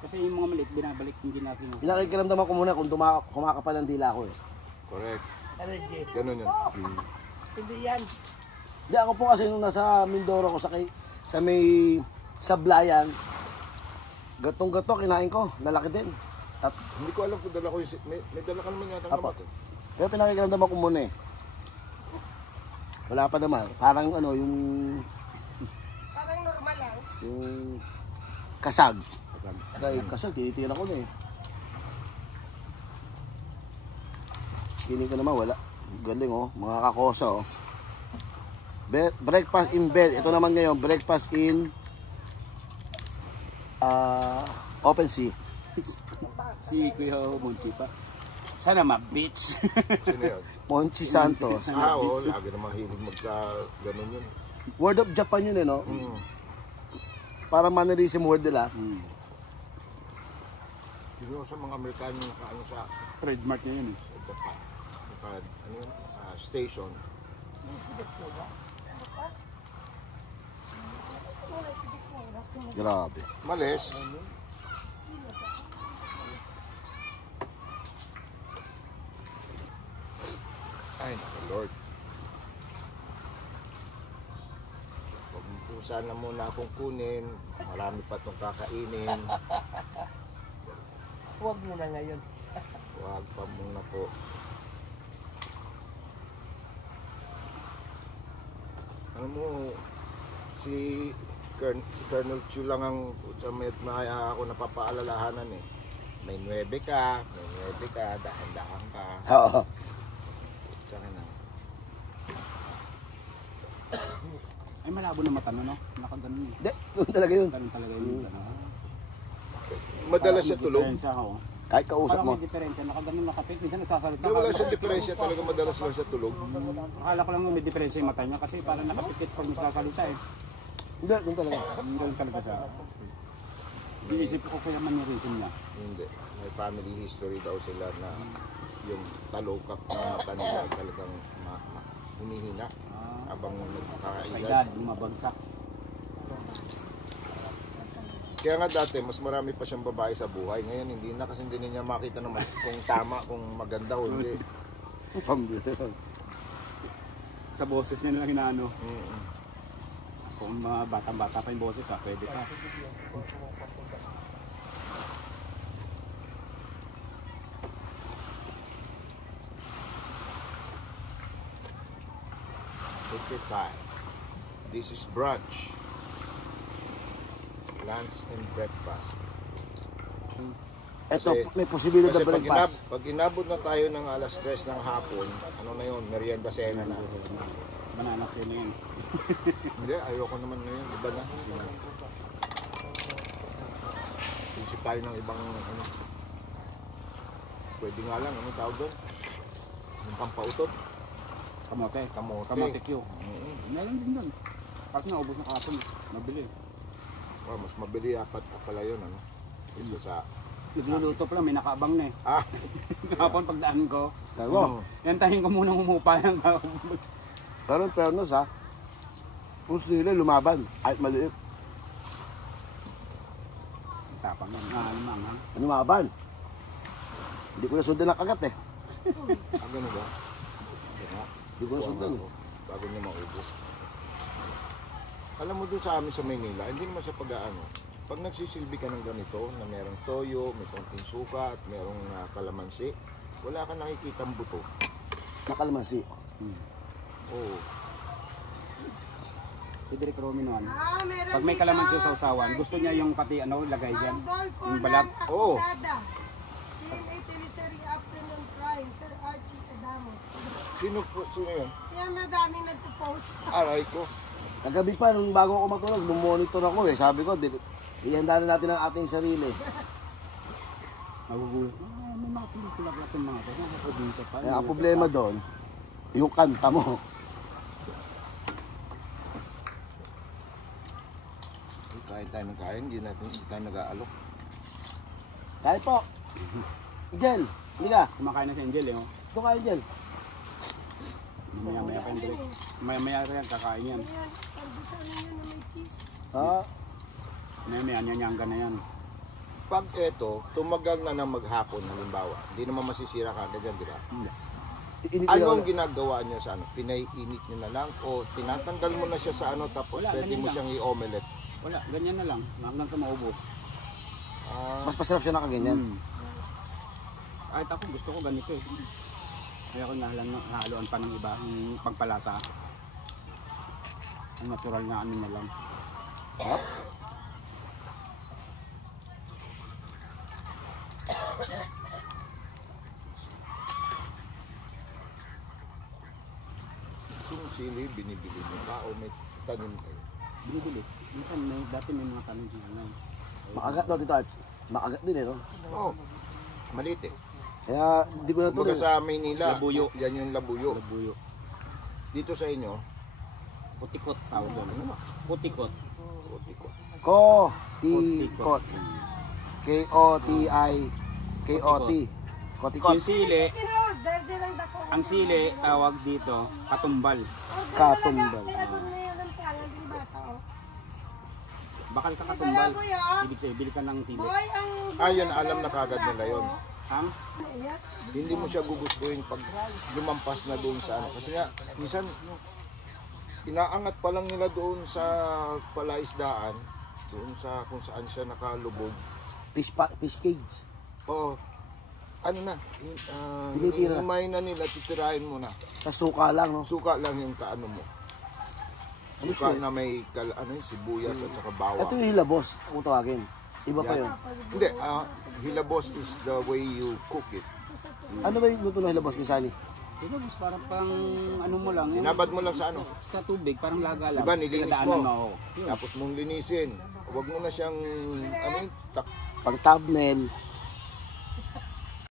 Kasi yung mga maliit, binabalik hindi natin. Pinakikiramdaman ko muna kung kumakapal ang dila ko eh. Correct. Ganun yun. Hindi yan. Hindi ako po kasi nung nasa Mindoro ko sa may Sablayan, gatong-gato kinain ko, lalaki din. At Hindi ko alam kung dala ko yung... May dala ka naman yata ng Apo. gamot. pero pinakikiramdaman ko muna eh. Wala pa naman. Parang ano, yung Parang normal lang. kasag. Kasag, tinitira ko na eh. Kini ko naman, wala. Galing oh, mga kakosa oh. Breakfast in bed. Ito naman ngayon, breakfast in open sea. Si Kuya Monty pa. Sana ma-beach. Sino yun? Monchi Santos. Oo, lagi naman hilig magka-ganon yun. Word of Japan yun eh, no? Hmm. Para mannerism word nila. Yun sa mga Amerikano ano sa Trademark niya yun eh. Japan. Ano yun? Station. Grabe. Malis. Ay, Lord. Huwag mo po sana muna akong kunin. Marami pa itong kakainin. Huwag mo na ngayon. Huwag pa muna po. Ano mo, si Colonel Chu lang ang maya ako napapaalalahanan eh. May 9 ka, dahan-dahan ka. Oo. Tsaka na. Ay malabo na mata no? Nakaganon eh. Hindi, yun talaga yun. Ganun talaga yun. Madalas siya tulog. Kahit kausap Parang mo. may diferensya. Nakaganon nakapit. Minsan nagsasalita. Hindi, wala siyang diferensya talaga, madalas lang siya tulog. Akala ko lang may diferensya yung mata niya kasi parang nakapikit pag nagsasalita eh. Hindi, yun talaga. Ganun talaga siya. Iisip ko kaya mannerism niya. Hindi. May family history daw sila na yung talokap ng mata nila talagang humihina habang My nagkakaedad. God, lumabagsak. Kaya nga dati, mas marami pa siyang babae sa buhay. Ngayon, hindi na kasi hindi niya makita naman kung tama, kung maganda o hindi. Pambilis. Sa boses niya lang inaano. Mm-mm. Kung mga batang-bata pa yung boses pwede pa. Okay, fine. This is brunch. Lunch and breakfast. Ito, Kasi- may posibilidad Kasi na breakfast. pag inabot na tayo ng alas 3 ng hapon, ano na yun, merienda cena na. Banana siya na yun. Hindi, ayoko naman ngayon, iba na. Isip tayo ng ibang, ano, pwede nga lang, ano tawag doon? Yung pampautot. Kamote. Kamote. Kamote Q. Mm-hmm. Meron din doon. Kasi naubos na kahapon. Mabili. Oh, mas mabili apat ka pala yun, ano? Isa sa... Nagluluto pa lang, may nakaabang na eh. Ah! Kahapon pagdaan ko. Pero, Yantahin ko muna umupa yan. pero in fairness ha, kung sila lumaban, kahit maliit, Tapang yan. Alamang ha. lumaban. Hindi ko na sundan ng kagat eh. Ah, gano'n ba? Hindi ko na sundan eh. Bago niya maubos. Alam mo doon sa amin sa Maynila, hindi naman sa pag-aano. Pag nagsisilbi ka ng ganito, na merong toyo, may konting suka, at merong kalamansi, wala kang nakikitang buto. Nakalamansi. Oo. Si Derek Romy noon. Meron Pag may kalamansi sa usawan, gusto niya yung pati ano, lagay dyan. Andolfo Yung balat. ng Oo. Acusada. CMA Teleserye Afternoon Prime, Sir Archie Adamos. Sino yun? Kaya madaming nagpo-post. Aray ko. Kagabi pa, nung bago ako matulog, monitor ako eh. Sabi ko, ihanda na natin ang ating sarili. Magugulo. May mga pelikula ka itong mga ito. Mga probinsya pa. Kaya ang problema doon, yung kanta mo. Kain tayo ng kain, hindi tayo nag-aalok. Kahit po. Angel, hindi ka. Kumakain na si Angel eh. Oh. Ito ka, Angel. Maya-maya pa yung Derek. Maya-maya yan, kakain yan. Ayan, pagbusan ninyo na may cheese. Ha? Maya-maya, nyanyangga na yan. Pag eto, tumagal na ng maghapon, halimbawa, hindi naman masisira ka agad yan, di ba? Init nila Anong ulit. ginagawa niyo sa ano? Pinaiinit niyo na lang o tinatanggal mo na siya sa ano tapos Wala, pwede ganyan mo lang. siyang i-omelette? Wala, ganyan na lang. Hanggang sa maubos. Mas masarap siya nakaganyan. Kahit ako, gusto ko ganito eh. Kaya ako nahaluan pa ng iba, yung pagpalasa. Ang natural na ano na lang. Yung sili, binibili mo pa o may tanim kayo? Binibili. Minsan dati may mga tanong siya ngayon. Makagat daw dito at makagat din eh, no? Oo. Maliit eh. Kaya hindi ko na to. Kumbaga sa Maynila, Labuyo. yan yung labuyo. Labuyo. Dito sa inyo, Putikot tawag doon. Putikot. utikot. Kotikot. K-O-T-I K-O-T. Kotikot. Yung sili, Kinorder, di lang dako. ang sili tawag dito, katumbal. Katumbal. Kaya doon na yan ang pangalan ng bata, oh. Bakal ka Wala katumbal. mo yan. Ibig sabihin, bili ka ng sili. Boy, ang... Ayun, alam na kagad nila yun. Ang Yes. Hindi mo siya gugustuhin pag lumampas na doon sa ano. Kasi nga, minsan, inaangat pa lang nila doon sa palaisdaan, doon sa kung saan siya nakalubog. Fish cage. Oo, ano na, Tinitira. hinimay na nila, titirahin mo na. Sa suka lang, no? Suka lang yung kaano mo. Suka na may sibuyas at saka bawang. Ito yung hilabos, kung tawagin. Iba pa yun. Hindi, hilabos is the way you cook it. Ano ba yung luto ng hilabos, Misani? Ito mas parang pang ano mo lang. Yung, Hinabad mo lang sa ano. sa tubig, parang laga lang. Diba, nilinis Pinadaanan mo. oo. Yun. Tapos mong linisin. Huwag mo na siyang, Pang thumbnail,